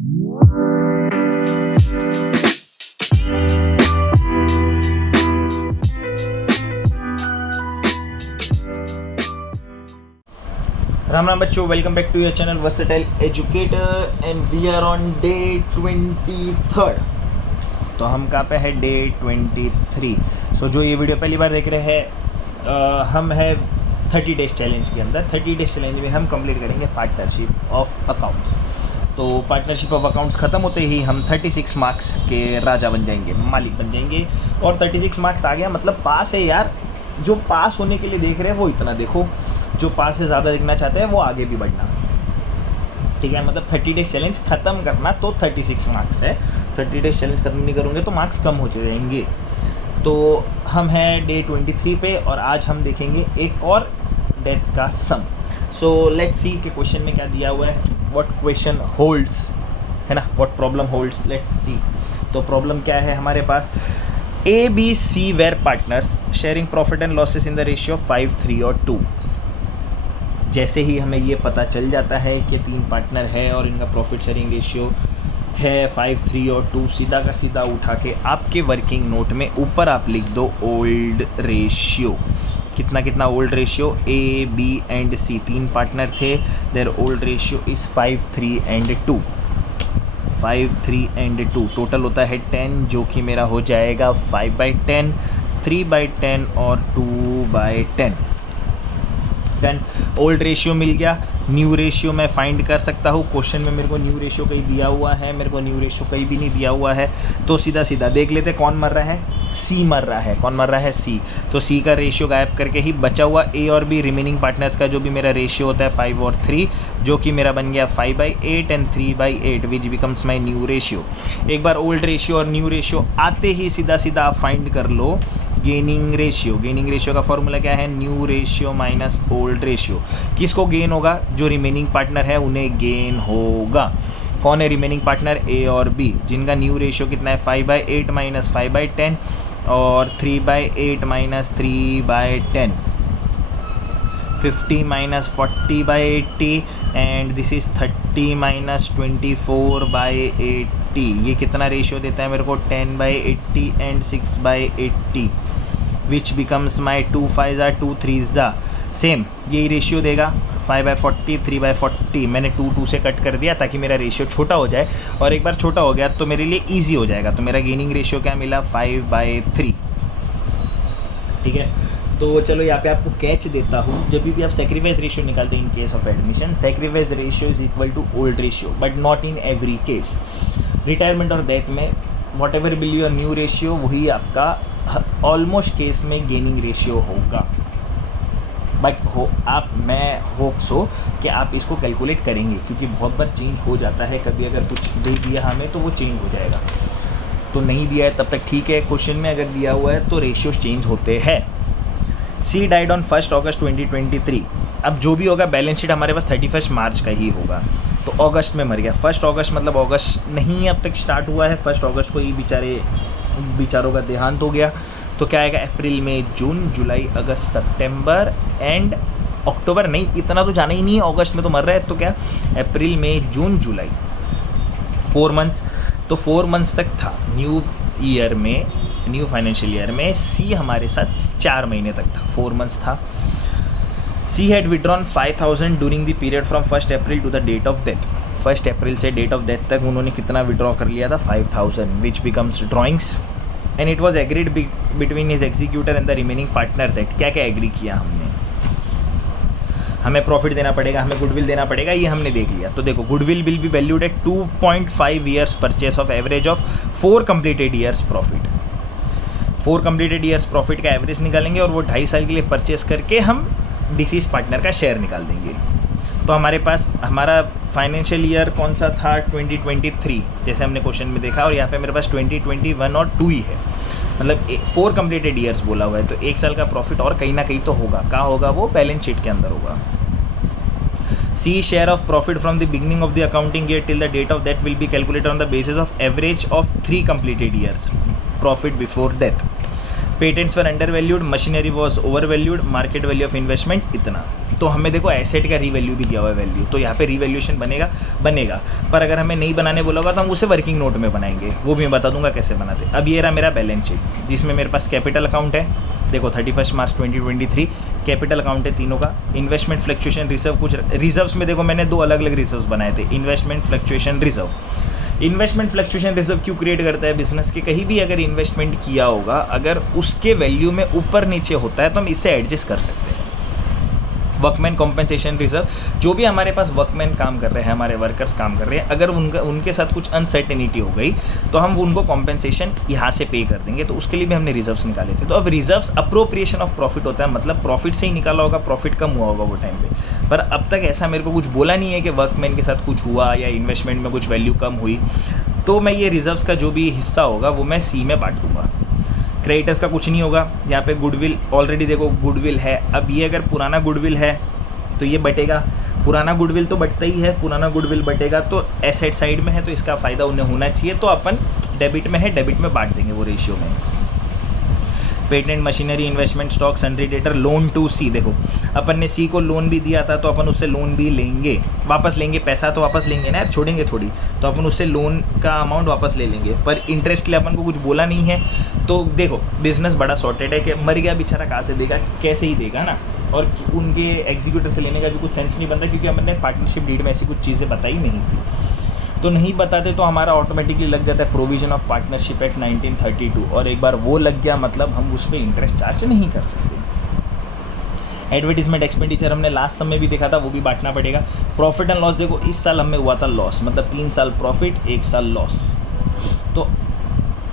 राम राम बच्चों, welcome back to your channel versatile educator and we are on day 23। तो हम कहाँ पे है? डे 23। सो जो ये वीडियो पहली बार देख रहे हैं, हम है 30 डेज चैलेंज के अंदर। 30 डेज चैलेंज में हम कंप्लीट करेंगे पार्टनरशिप ऑफ अकाउंट्स। तो पार्टनरशिप ऑफ अकाउंट्स ख़त्म होते ही हम 36 मार्क्स के राजा बन जाएंगे, मालिक बन जाएंगे। और 36 मार्क्स आ गया मतलब पास है यार। जो पास होने के लिए देख रहे हैं वो इतना देखो, जो पास से ज़्यादा देखना चाहते हैं वो आगे भी बढ़ना, ठीक है। मतलब 30 डेज चैलेंज ख़त्म करना तो 36 मार्क्स है। 30 डेज चैलेंज ख़त्म नहीं करोगे तो मार्क्स कम हो जाएंगे। तो हम हैं डे 23 पे और आज हम देखेंगे एक और डेथ का सम। सो लेट्स सी के क्वेश्चन में क्या दिया हुआ है, व्हाट क्वेश्चन होल्ड्स, है ना, what problem holds. Let's see. तो प्रॉब्लम क्या है हमारे पास? A, B, C were partners sharing profit and losses in the ratio of 5, 3 और 2। जैसे ही हमें ये पता चल जाता है कि 3 पार्टनर है और इनका प्रॉफिट शेयरिंग रेशियो है 5, 3 और 2, सीधा का सीधा उठा के आपके वर्किंग नोट में ऊपर आप लिख दो ओल्ड रेशियो। कितना कितना old ratio? A, B and C 3 partner थे, their old ratio is 5, 3 and 2। 5, 3 and 2 total होता है 10, जो कि मेरा हो जाएगा 5/10, 3/10 और 2/10। देन ओल्ड रेशियो मिल गया। न्यू रेशियो मैं फाइंड कर सकता हूँ। क्वेश्चन में मेरे को न्यू रेशियो कहीं दिया हुआ है, मेरे को न्यू रेशियो कहीं भी नहीं दिया हुआ है। तो सीधा सीधा देख लेते कौन मर रहा है। सी मर रहा है। कौन मर रहा है? सी। तो सी का रेशियो गायब करके ही बचा हुआ ए और बी रिमेनिंग पार्टनर्स का जो भी मेरा रेशियो होता है 5 और 3, जो कि मेरा बन गया 5/8 and 3/8 which becomes my new ratio. एक बार ओल्ड रेशियो और न्यू रेशियो आते ही सीधा सीधा आप फाइंड कर लो गेनिंग रेशियो। गेनिंग रेशियो का फॉर्मूला क्या है? New ratio minus old ratio. किसको गेन होगा? जो रिमेनिंग पार्टनर है उन्हें गेन होगा। कौन है रिमेनिंग पार्टनर? ए और बी, जिनका न्यू रेशियो कितना है? 5/8 माइनस 5/10 और 3/8 minus 3/10, 50 minus 40/80 and this is 30 minus 24/80। ये कितना रेशियो देता है मेरे को? 10/80 and 6/80 which becomes my 2 5 2 3 same यही रेशियो देगा। 5/40, 3/40 मैंने 2 से कट कर दिया ताकि मेरा रेशियो छोटा हो जाए, और एक बार छोटा हो गया तो मेरे लिए ईजी हो जाएगा। तो मेरा गेनिंग रेशियो क्या मिला? 5/3, ठीक है। तो चलो यहाँ पे आपको कैच देता हूँ। जब भी आप सेक्रीफाइस रेशियो निकालते हैं in case of admission, sacrifice ratio is equal to old ratio but not in every case. Retirement और डेथ में whatever will your new ratio, वही आपका ऑलमोस्ट केस में गेनिंग रेशियो होगा। बट मैं hope so कि आप इसको कैलकुलेट करेंगे, क्योंकि बहुत बार चेंज हो जाता है। कभी अगर कुछ दे दिया हमें तो वो चेंज हो जाएगा, तो नहीं दिया है तब तक ठीक है। क्वेश्चन में अगर दिया हुआ है तो रेशियो चेंज होते हैं। सी डाइड ऑन 1 अगस्त 2023। अब जो भी होगा बैलेंस शीट हमारे पास 31 मार्च का ही होगा, तो अगस्त में मर गया। 1 अगस्त मतलब अगस्त नहीं अब तक स्टार्ट हुआ है, 1 अगस्त को ही बेचारों का देहांत हो गया। तो क्या आएगा? अप्रैल, मई, जून, जुलाई, अगस्त, सितंबर एंड अक्टूबर। नहीं, इतना तो जाना ही नहीं है, अगस्त में तो मर रहा है। तो क्या? अप्रैल, मई, जून, जुलाई, 4 मंथ्स। तो 4 मंथ्स तक था न्यू ईयर में, न्यू फाइनेंशियल ईयर में। सी हमारे साथ 4 महीने तक था, 4 मंथ्स था। She had withdrawn 5000 during the period from 1 April to the date of death. 1 April से डेट ऑफ डेथ तक उन्होंने कितना विड्रॉ कर लिया था? 5000 which becomes drawings and it was agreed between his executor and the remaining partner that. क्या क्या agree किया हमने? हमें प्रॉफिट देना पड़ेगा, हमें गुडविल देना पड़ेगा, ये हमने देख लिया। तो देखो, goodwill will be valued at 2.5 years purchase of average of 4 completed years profit. 4 completed years profit का एवरेज निकालेंगे और वो 2.5 साल के लिए परचेस करके हम डिसीज पार्टनर का शेयर निकाल देंगे। तो हमारे पास हमारा फाइनेंशियल ईयर कौन सा था? 2023, जैसे हमने क्वेश्चन में देखा, और यहाँ पे मेरे पास 2021 और 2 ही है। मतलब 4 कंप्लीटेड ईयर्स बोला हुआ है, तो 1 साल का प्रॉफिट और कहीं ना कहीं तो होगा। कहाँ होगा? वो बैलेंस शीट के अंदर होगा। C share of profit from the beginning of the accounting year till the date of that will be calculated on the basis of average of 3 completed years profit before death. Patents were undervalued, machinery was overvalued, market value of investment इतना। तो हमें देखो asset का revalue भी दिया हुआ है value, तो यहाँ पे रीवैल्यूएशन बनेगा। पर अगर हमें नहीं बनाने बोला होगा तो हम उसे वर्किंग नोट में बनाएंगे, वो भी मैं बता दूंगा कैसे बनाते। अब ये रहा मेरा बैलेंस शीट जिसमें मेरे पास कैपिटल अकाउंट है, देखो 31 मार्च 2023 कैपिटल अकाउंट है तीनों का। इन्वेस्टमेंट फ्लक्चुएशन रिजर्व, कुछ रिजर्व्स में देखो मैंने 2 अलग अलग रिजर्व्स बनाए थे, investment fluctuation reserve. Investment fluctuation reserve क्यों क्रिएट करता है बिजनेस के, कहीं भी अगर इन्वेस्टमेंट किया होगा, अगर उसके वैल्यू में ऊपर नीचे होता है तो हम इससे एडजस्ट कर सकते हैं। वर्कमैन कॉम्पेंसेशन रिजर्व, जो भी हमारे पास वर्कमैन काम कर रहे हैं, हमारे वर्कर्स काम कर रहे हैं, अगर उनके साथ कुछ अनसर्टेनिटी हो गई तो हम उनको कॉम्पेंसेशन यहाँ से पे कर देंगे, तो उसके लिए भी हमने रिजर्व्स निकाले थे। तो अब रिजर्व्स अप्रोप्रिएशन ऑफ प्रॉफिट होता है, मतलब प्रॉफिट से ही निकाला होगा, प्रॉफिट कम हुआ होगा वो टाइम पे। पर अब तक ऐसा मेरे को कुछ बोला नहीं है कि वर्कमैन के साथ कुछ हुआ या इन्वेस्टमेंट में कुछ वैल्यू कम हुई, तो मैं ये रिजर्व्स का जो भी हिस्सा होगा वो मैं सी में बांट दूंगा। क्रेडिटर्स का कुछ नहीं होगा, यहाँ पे गुडविल ऑलरेडी देखो गुडविल है। अब ये अगर पुराना गुडविल है तो ये बटेगा, पुराना गुडविल तो बटता ही है, पुराना गुडविल बटेगा तो एसेट साइड में है तो इसका फ़ायदा उन्हें होना चाहिए, तो अपन डेबिट में है, डेबिट में बांट देंगे वो रेशियो में। Patent, machinery, investment, stock, sundry debtor, loan to C, देखो अपन ने सी को लोन भी दिया था तो अपन उससे लोन भी लेंगे, वापस लेंगे, पैसा तो वापस लेंगे ना यार, छोड़ेंगे थोड़ी, तो अपन उससे लोन का अमाउंट वापस ले लेंगे। पर इंटरेस्ट के लिए अपन को कुछ बोला नहीं है, तो देखो बिजनेस बड़ा सॉर्टेड है कि मर गया बेचारा कहाँ से देगा, कैसे ही देगा ना, और उनके एग्जीक्यूटिव से लेने का भी कुछ सेंस नहीं बनता, क्योंकि हमने पार्टनरशिप डीड में ऐसी कुछ चीज़ें बताई नहीं थी। तो नहीं बताते तो हमारा ऑटोमेटिकली लग जाता है प्रोविजन ऑफ पार्टनरशिप एक्ट 1932, और एक बार वो लग गया मतलब हम उस पर इंटरेस्ट चार्ज नहीं कर सकते। एडवर्टीजमेंट एक्सपेंडिचर हमने लास्ट समय भी देखा था, वो भी बांटना पड़ेगा। प्रॉफिट एंड लॉस, देखो इस साल हमें हुआ था लॉस, मतलब 3 साल प्रॉफिट 1 साल लॉस, तो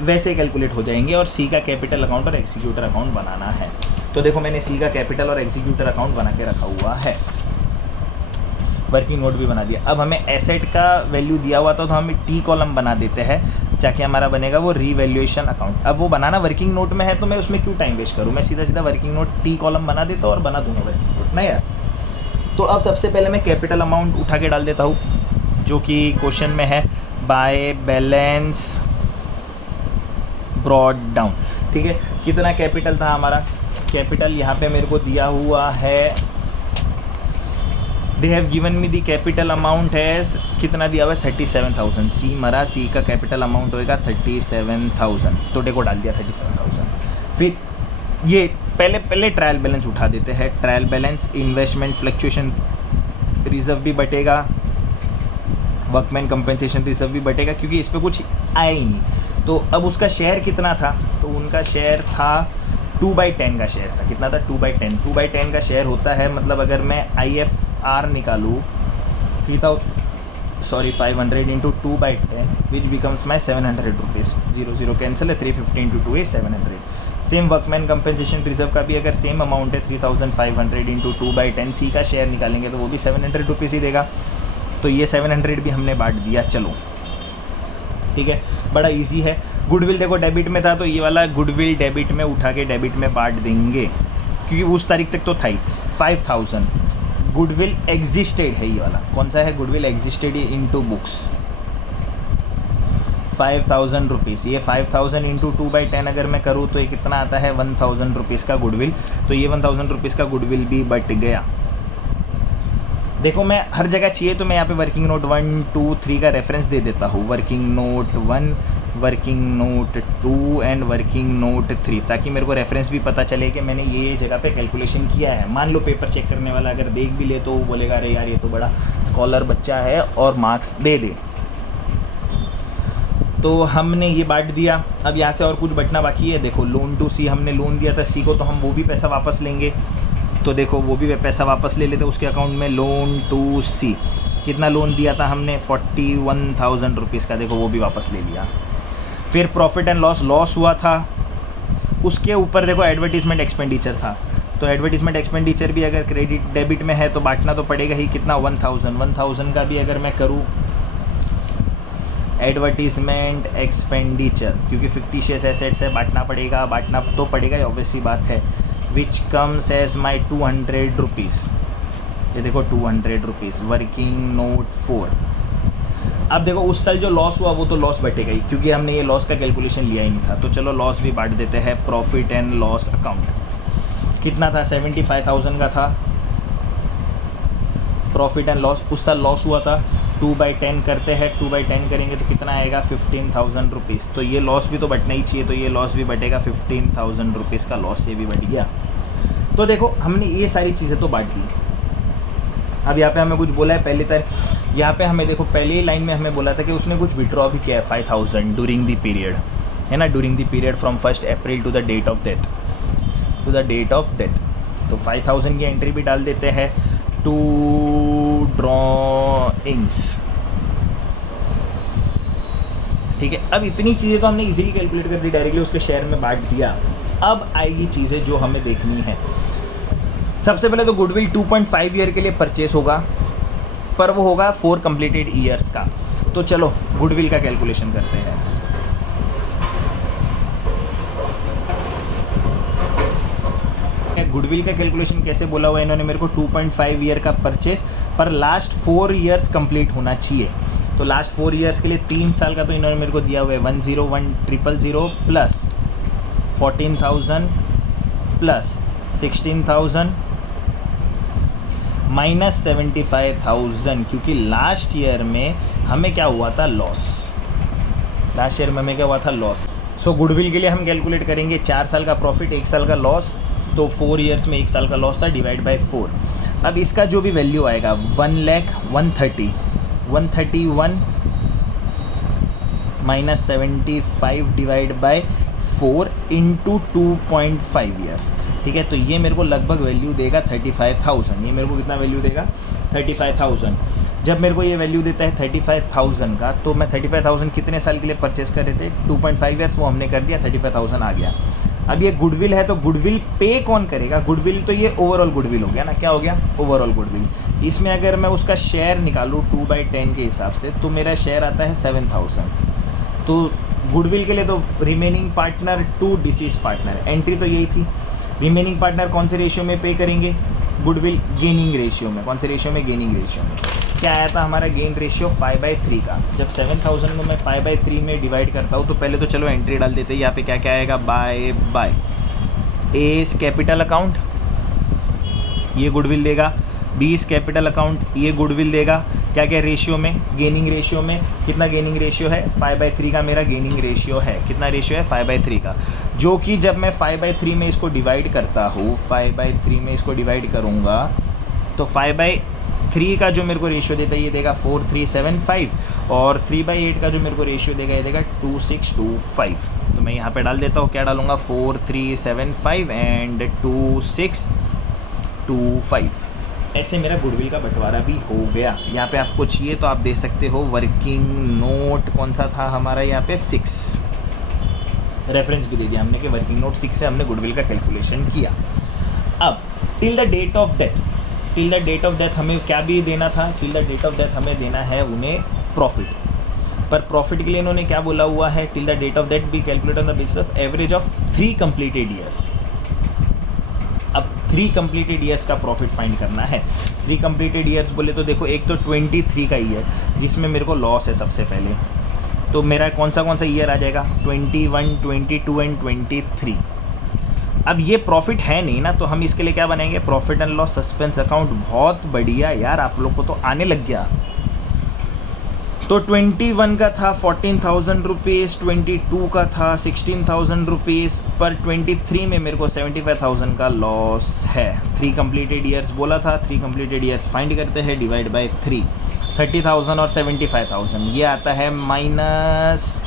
वैसे कैलकुलेट हो जाएंगे। और सी का कैपिटल अकाउंट और एग्जीक्यूटर अकाउंट बनाना है, तो देखो मैंने सी का कैपिटल और एग्जीक्यूटर अकाउंट बना के रखा हुआ है, वर्किंग नोट भी बना दिया। अब हमें एसेट का वैल्यू दिया हुआ था तो हम टी कॉलम बना देते हैं, जाके हमारा बनेगा वो रीवैल्यूएशन अकाउंट। अब वो बनाना वर्किंग नोट में है तो मैं उसमें क्यों टाइम वेस्ट करूँ, मैं सीधा वर्किंग नोट टी कॉलम बना देता हूँ और बना दूंगा वर्किंग नोट ना यार। तो अब सबसे पहले मैं कैपिटल अमाउंट उठा के डाल देता हूँ, जो कि क्वेश्चन में है बाय बैलेंस ब्रॉड डाउन, ठीक है। कितना कैपिटल था हमारा, कैपिटल यहाँ पे मेरे को दिया हुआ है, they have given me the capital amount as, कितना दिया हुआ है 37,000। सी मरा, सी का कैपिटल अमाउंट होएगा 37,000, तो देखो डाल दिया 37,000। फिर ये पहले ट्रायल बैलेंस उठा देते हैं, trial balance, investment fluctuation reserve भी बटेगा, वर्कमैन कंपनसेशन रिजर्व भी बटेगा, क्योंकि इस पर कुछ आया ही नहीं। तो अब उसका शेयर कितना था, तो उनका शेयर था 2/10 का शेयर था, कितना था 2/10, 2/10 का शेयर होता है, मतलब अगर मैं IFR निकालूँ 500 into 2/10 which becomes my 700 rupees, 0 cancel है, 350 into 2 is 700। Same workman compensation reserve का भी अगर सेम अमाउंट है 3,500 इंटू 2/10, सी का शेयर निकालेंगे तो वो भी 700 रुपीज़ ही देगा, तो ये 700 भी हमने बांट दिया। चलो ठीक है, बड़ा इजी है। गुडविल देखो डेबिट में था तो ये वाला गुडविल डेबिट में उठा के डेबिट में बांट देंगे, क्योंकि उस तारीख तक तो था ही। 5,000 गुडविल एग्जिस्टेड है, ये वाला कौन सा है, goodwill existed into books 5,000 rupees. ये 5,000 इंटू 2/10 अगर मैं करूँ तो ये कितना आता है 1,000 रुपीज़ का गुडविल, तो ये 1,000 रुपीज़ का गुडविल भी बट गया। देखो मैं हर जगह चाहिए तो मैं यहाँ पे वर्किंग नोट 1, 2, 3 का रेफरेंस दे देता हूँ, working note 1, working note 2 and working note 3, ताकि मेरे को रेफरेंस भी पता चले कि मैंने ये जगह पे कैलकुलेशन किया है। मान लो पेपर चेक करने वाला अगर देख भी ले तो वो बोलेगा अरे यार ये तो बड़ा स्कॉलर बच्चा है और मार्क्स दे दे। तो हमने ये बांट दिया। अब यहाँ से और कुछ बचना बाकी है, देखो लोन टू सी, हमने लोन दिया था सी को, तो हम वो भी पैसा वापस लेंगे, तो देखो वो भी पैसा वापस ले लेते उसके अकाउंट में। लोन टू सी, कितना लोन दिया था हमने 41,000 रुपीज़ का, देखो वो भी वापस ले लिया। फिर प्रॉफिट एंड लॉस हुआ था, उसके ऊपर देखो एडवर्टीजमेंट एक्सपेंडिचर था, तो एडवर्टीजमेंट एक्सपेंडिचर भी अगर क्रेडिट डेबिट में है तो बांटना तो पड़ेगा ही, कितना 1,000 का भी अगर मैं करूँ एडवर्टीजमेंट एक्सपेंडिचर, क्योंकि फिक्टिशियस एसेट्स है, बांटना तो पड़ेगा, ऑब्वियस सी बात है। Which comes as my 200 rupees, ये देखो 200 रुपीज़, वर्किंग नोट 4। अब देखो उस साल जो लॉस हुआ वो तो लॉस बटेगा ही, क्योंकि हमने ये लॉस का कैलकुलेशन लिया ही नहीं था। तो चलो लॉस भी बांट देते हैं। प्रॉफिट एंड लॉस अकाउंट कितना था, 75,000 का था प्रॉफिट एंड लॉस। उस साल लॉस हुआ था, 2/10 करते हैं, 2/10 करेंगे तो कितना आएगा, 15,000 रुपीज़। तो ये लॉस भी तो बटना ही चाहिए, तो ये लॉस भी बटेगा, 15,000 रुपीज़ का लॉस ये भी बट गया। तो देखो हमने ये सारी चीज़ें तो बांट दी। अब यहाँ पे हमें कुछ बोला है पहले तक, यहाँ पे हमें देखो पहले ही लाइन में हमें बोला था कि उसने कुछ विड्रॉ भी किया है 5,000 ड्यूरिंग द पीरियड, है ना, during the period from 1 April to the date of death, तो 5,000 की एंट्री भी डाल देते हैं टू ड्रॉइंग्स। ठीक है, अब इतनी चीज़ें तो हमने इजीली कैलकुलेट कर दी, डायरेक्टली उसके शेयर में बांट दिया। अब आएगी चीज़ें जो हमें देखनी है। सबसे पहले तो गुडविल 2.5 ईयर के लिए परचेस होगा, पर वो होगा 4 कंप्लीटेड ईयर्स का। तो चलो गुडविल का कैलकुलेशन करते हैं। गुडविल का कैलकुलेशन कैसे बोला हुआ है इन्होंने मेरे को, 2.5 ईयर का परचेस पर लास्ट 4 ईयर्स कंप्लीट होना चाहिए। तो लास्ट 4 ईयर्स के लिए 3 साल का तो इन्होंने मेरे को दिया हुआ है 101,000 प्लस 14,000 प्लस 16,000 माइनस 75,000, क्योंकि लास्ट ईयर में हमें क्या हुआ था, लॉस। लास्ट ईयर में हमें क्या हुआ था, लॉस। सो गुडविल के लिए हम कैलकुलेट करेंगे 4 साल का प्रॉफिट, 1 साल का लॉस, तो 4 ईयर्स में 1 साल का लॉस था, डिवाइड बाय 4। अब इसका जो भी वैल्यू आएगा 1,131 minus 75 divide by 4 into 2.5 years. ठीक है, तो ये मेरे को लगभग वैल्यू देगा 35,000। ये मेरे को कितना वैल्यू देगा, 35,000। जब मेरे को ये वैल्यू देता है 35,000 का, तो मैं 35,000 कितने साल के लिए परचेस कर रहे थे, 2.5 ईयर्स, वो हमने कर दिया, 35,000 आ गया। अब ये गुडविल है, तो गुडविल पे कौन करेगा, गुडविल तो ये ओवरऑल गुडविल हो गया ना, क्या हो गया, ओवरऑल गुडविल। इसमें अगर मैं उसका शेयर निकालूँ 2/10 के हिसाब से, तो मेरा शेयर आता है 7,000। तो गुडविल के लिए तो remaining partner to deceased partner, entry तो यही थी। रिमेनिंग पार्टनर कौन से रेशियो में पे करेंगे, गुडविल गेनिंग रेशियो में। कौन से रेशियो में, गेनिंग रेशियो में। क्या आया था हमारा गेन रेशियो 5/3 का। जब 7,000 को मैं 5/3 में डिवाइड करता हूँ, तो पहले तो चलो एंट्री डाल देते हैं। यहाँ पे क्या क्या आएगा, बाय एस कैपिटल अकाउंट, ये गुडविल देगा। बी इस कैपिटल अकाउंट, ये गुडविल देगा। क्या क्या रेशियो में, गेनिंग रेशियो में। कितना गेनिंग रेशियो है, 5/3 का मेरा गेनिंग रेशियो है। कितना रेशियो है, 5/3 का, जो कि जब मैं 5/3 में इसको डिवाइड करता हूँ, 5/3 में इसको डिवाइड करूँगा, तो 5/3 का जो मेरे को रेशियो देता है ये देगा 4,375, और 3/8 का जो मेरे को रेशियो देगा ये देगा 2,625। तो मैं यहाँ पे डाल देता हूँ, क्या डालूँगा, 4,375 एंड 2,625। ऐसे मेरा गुडविल का बंटवारा भी हो गया। यहाँ पे आपको चाहिए तो आप दे सकते हो। वर्किंग नोट कौन सा था हमारा, यहाँ पे 6 रेफरेंस भी दे दिया हमने कि वर्किंग नोट 6 से हमने गुडविल का कैलकुलेशन किया। अब till the date of death हमें क्या भी देना था, till the date of death हमें देना है उन्हें प्रॉफिट। पर प्रॉफिट के लिए इन्होंने क्या बोला हुआ है, till the date of death be calculate on the basis of average of 3 completed years. अब 3 कंप्लीटेड ईयर्स का प्रॉफिट फाइंड करना है। 3 कंप्लीटेड ईयर्स बोले तो देखो, एक तो 23 का ईयर जिसमें मेरे को लॉस है सबसे पहले, तो मेरा कौन सा ईयर आ जाएगा, 21, 22 एंड 23। अब ये प्रॉफिट है नहीं ना, तो हम इसके लिए क्या बनाएंगे, profit and loss suspense account. बहुत बढ़िया यार, आप लोग को तो आने लग गया। तो 21 का था 14,000 रुपीज़, 22 का था 16,000 रुपीज़, पर 23 में मेरे को 75,000 का लॉस है। 3 कंप्लीटेड ईयर्स बोला था, 3 कंप्लीटेड ईयर्स फाइंड करते हैं, डिवाइड बाय 3। 30,000 और 75,000 ये आता है माइनस,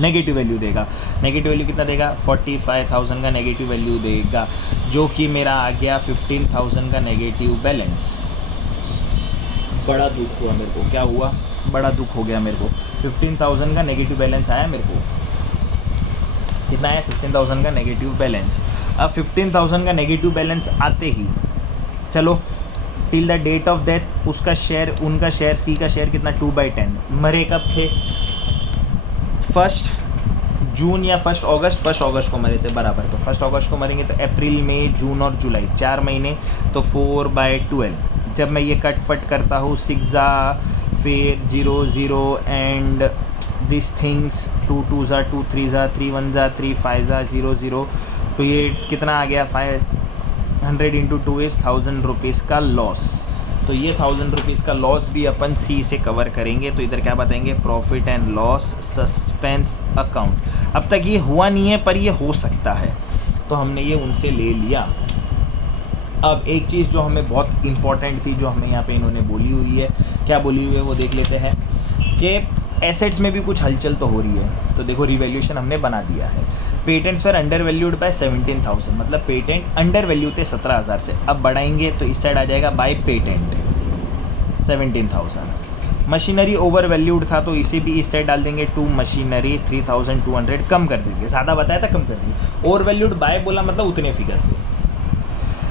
नेगेटिव वैल्यू देगा। नेगेटिव वैल्यू कितना देगा, 45,000 का नेगेटिव वैल्यू देगा, जो कि मेरा आ गया 15,000 का नेगेटिव बैलेंस। बड़ा दुख हुआ मेरे को, क्या हुआ, बड़ा दुख हो गया मेरे को। 15,000 का नेगेटिव बैलेंस आया मेरे को। कितना आया, 15,000 का नेगेटिव बैलेंस। अब 15,000 का नेगेटिव बैलेंस आते ही चलो till the date of death उसका शेयर, उनका शेयर, सी का शेयर कितना, 2/10। मरे कब थे, 1 जून या 1 अगस्त को मरे थे बराबर। तो 1 अगस्त को मरेंगे तो अप्रैल, मई, जून और जुलाई 4 महीने, तो 4/12। जब मैं ये कट फट करता हूँ, 6 फिर 0 0 एंड दिस थिंग्स 2 2 ज़ा 2 3 ज़ा 3 1 ज़ा 3 5 ज़ा 0 0। तो ये कितना आ गया 500 इंटू 2 इज़ 1000 रुपीज़ का लॉस। तो ये 1000 रुपीज़ का लॉस भी अपन सी से कवर करेंगे। तो इधर क्या बताएंगे, profit and loss suspense account. अब तक ये हुआ नहीं है पर ये हो सकता है, तो हमने ये उनसे ले लिया। अब एक चीज़ जो हमें बहुत इंपॉर्टेंट थी, जो हमें यहाँ पे इन्होंने बोली हुई है, क्या बोली हुई है वो देख लेते हैं कि एसेट्स में भी कुछ हलचल तो हो रही है। तो देखो रिवैल्यूएशन हमने बना दिया है। Patents were under valued bye 17,000, मतलब पेटेंट अंडर वैल्यू थे 17,000 से। अब बढ़ाएंगे तो इस साइड आ जाएगा by patent 17,000। Machinery over valued था तो इसे भी इस साइड डाल देंगे टू मशीनरी 3,200 कम कर देंगे। ज़्यादा बताया था कम कर देंगे। ओवर वैल्यूड बाय बोला मतलब उतने फिगर से।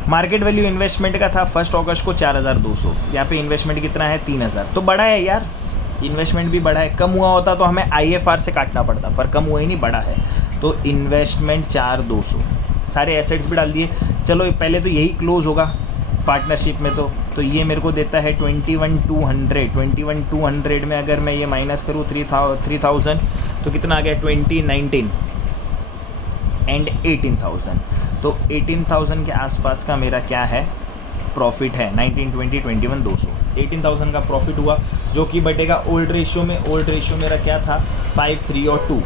मार्केट वैल्यू इन्वेस्टमेंट का था 1 अगस्त को 4,200, यहाँ पे इन्वेस्टमेंट कितना है 3,000। तो बड़ा है यार, इन्वेस्टमेंट भी बढ़ा है। कम हुआ होता तो हमें IFR से काटना पड़ता, पर कम हुआ ही नहीं, बढ़ा है। तो इन्वेस्टमेंट 4,200, सारे एसेट्स भी डाल दिए। चलो पहले तो यही क्लोज होगा पार्टनरशिप में। तो ये मेरे को देता है 21,200। 21,200 में अगर मैं ये माइनस करूँ 3,000 तो कितना आ गया 2019 एंड 18,000। तो 18,000 के आसपास का मेरा क्या है प्रॉफिट है। 19 20 21 200 18,000 का प्रॉफिट हुआ, जो कि बटेगा ओल्ड रेशियो में। ओल्ड रेशियो मेरा क्या था 5 3 और 2।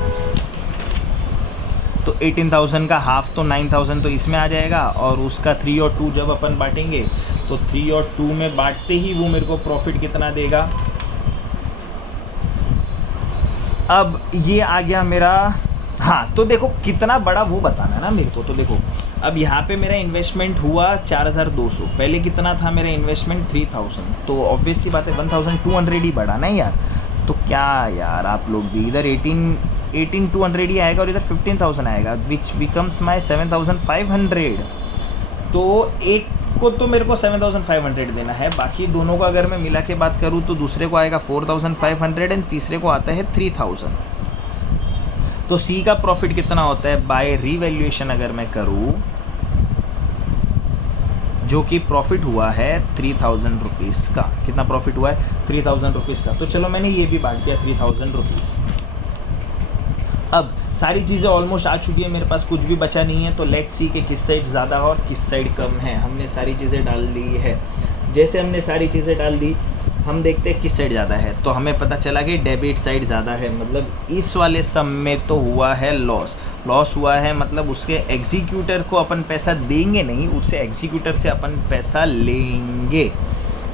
तो 18,000 का हाफ तो 9,000 तो इसमें आ जाएगा, और उसका 3 और 2 जब अपन बांटेंगे तो 3 और 2 में बांटते ही वो मेरे को प्रॉफिट कितना देगा। अब ये आ गया मेरा, हाँ तो देखो कितना बड़ा वो बताना है ना मेरे को। तो देखो अब यहाँ पे मेरा इन्वेस्टमेंट हुआ 4,200, पहले कितना था मेरा इन्वेस्टमेंट 3,000, तो ऑब्वियस सी बात है 1,200 ही बढ़ा ना यार। तो क्या यार आप लोग भी इधर 18,200 ही आएगा और इधर 15,000 आएगा, विच बिकम्स माई 7,500। तो एक को तो मेरे को 7,500 देना है, बाकी दोनों को अगर मैं मिला के बात करूँ तो दूसरे को आएगा 4,500 एंड तीसरे को आता है 3,000। तो सी का प्रॉफिट कितना होता है बाय रिवैल्यूएशन अगर मैं करूँ, जो कि प्रॉफिट हुआ है 3,000 रुपीज़ का। कितना प्रॉफिट हुआ है 3,000 रुपीज़ का। तो चलो मैंने ये भी बांट दिया 3,000 रुपीज़। अब सारी चीज़ें ऑलमोस्ट आ चुकी है, मेरे पास कुछ भी बचा नहीं है। तो लेट्स सी कि किस साइड ज़्यादा और किस साइड कम है। हमने सारी चीज़ें डाल दी है। जैसे हमने सारी चीज़ें डाल दी, हम देखते हैं किस साइड ज़्यादा है। तो हमें पता चला कि डेबिट साइड ज़्यादा है, मतलब इस वाले सम में तो हुआ है लॉस हुआ है, मतलब उसके एग्जीक्यूटर को अपन पैसा देंगे नहीं, उससे एग्जीक्यूटर से अपन पैसा लेंगे।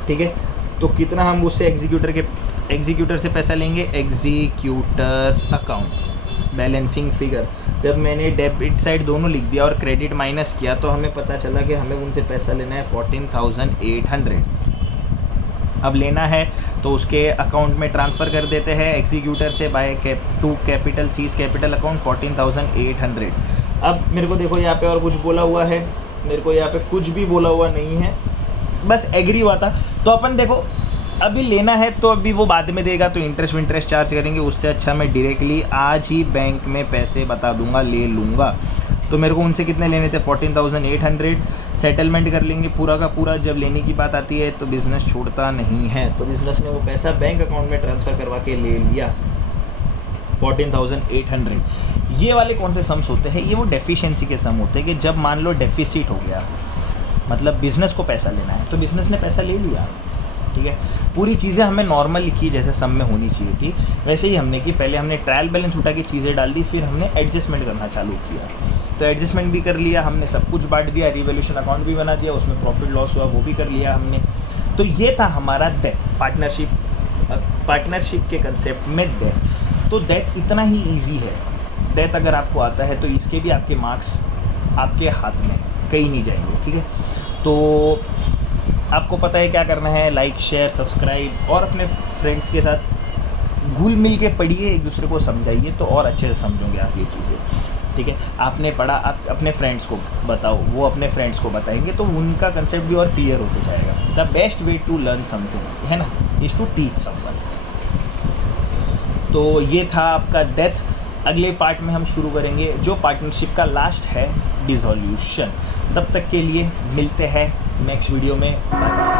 ठीक है, तो कितना हम उससे एग्जीक्यूटर से पैसा लेंगे, एग्जीक्यूटर्स अकाउंट बैलेंसिंग फिगर। जब मैंने डेबिट साइड दोनों लिख दिया और क्रेडिट माइनस किया तो हमें पता चला कि हमें उनसे पैसा लेना है 14,800। अब लेना है तो उसके अकाउंट में ट्रांसफ़र कर देते हैं एग्जीक्यूटर से by two capital seize capital account 14,800। अब मेरे को देखो यहाँ पे और कुछ बोला हुआ है, मेरे को यहाँ पे कुछ भी बोला हुआ नहीं है, बस एग्री हुआ था। तो अपन देखो अभी लेना है तो अभी वो बाद में देगा तो इंटरेस्ट चार्ज करेंगे, उससे अच्छा मैं डायरेक्टली आज ही बैंक में पैसे बता दूंगा, ले लूँगा। तो मेरे को उनसे कितने लेने थे 14,800। सेटलमेंट कर लेंगे पूरा का पूरा। जब लेने की बात आती है तो बिज़नेस छोड़ता नहीं है, तो बिज़नेस ने वो पैसा बैंक अकाउंट में ट्रांसफ़र करवा के ले लिया 14,800। ये वाले कौन से सम्स होते हैं, ये वो डेफिशिएंसी के सम होते हैं कि जब मान लो डेफिसिट हो गया, मतलब बिज़नेस को पैसा लेना है तो बिज़नेस ने पैसा ले लिया। ठीक है, पूरी चीज़ें हमें नॉर्मल लिखी जैसे सम में होनी चाहिए थी वैसे ही हमने की। पहले हमने ट्रायल बैलेंस उठा के चीज़ें डाल दी, फिर हमने एडजस्टमेंट करना चालू किया। तो एडजस्टमेंट भी कर लिया हमने, सब कुछ बांट दिया, रिवैल्यूएशन अकाउंट भी बना दिया, उसमें प्रॉफिट लॉस हुआ वो भी कर लिया हमने। तो ये था हमारा डेथ पार्टनरशिप के कंसेप्ट में डेथ। तो डेथ इतना ही ईजी है। डेथ अगर आपको आता है तो इसके भी आपके मार्क्स आपके हाथ में कहीं नहीं जाएंगे। ठीक है, तो आपको पता है क्या करना है, लाइक शेयर सब्सक्राइब और अपने फ्रेंड्स के साथ घुल मिल के पढ़िए, एक दूसरे को समझाइए तो और अच्छे से समझोगे आप ये चीज़ें। ठीक है, आपने पढ़ा, आप अपने फ्रेंड्स को बताओ, वो अपने फ्रेंड्स को बताएंगे तो उनका कंसेप्ट भी और क्लियर होते जाएगा। The best way to learn something है ना, इज़ टू टीच समवन। तो ये था आपका डेथ। अगले पार्ट में हम शुरू करेंगे जो पार्टनरशिप का लास्ट है, डिसॉल्यूशन। तब तक के लिए मिलते हैं नेक्स्ट वीडियो में। Bye bye.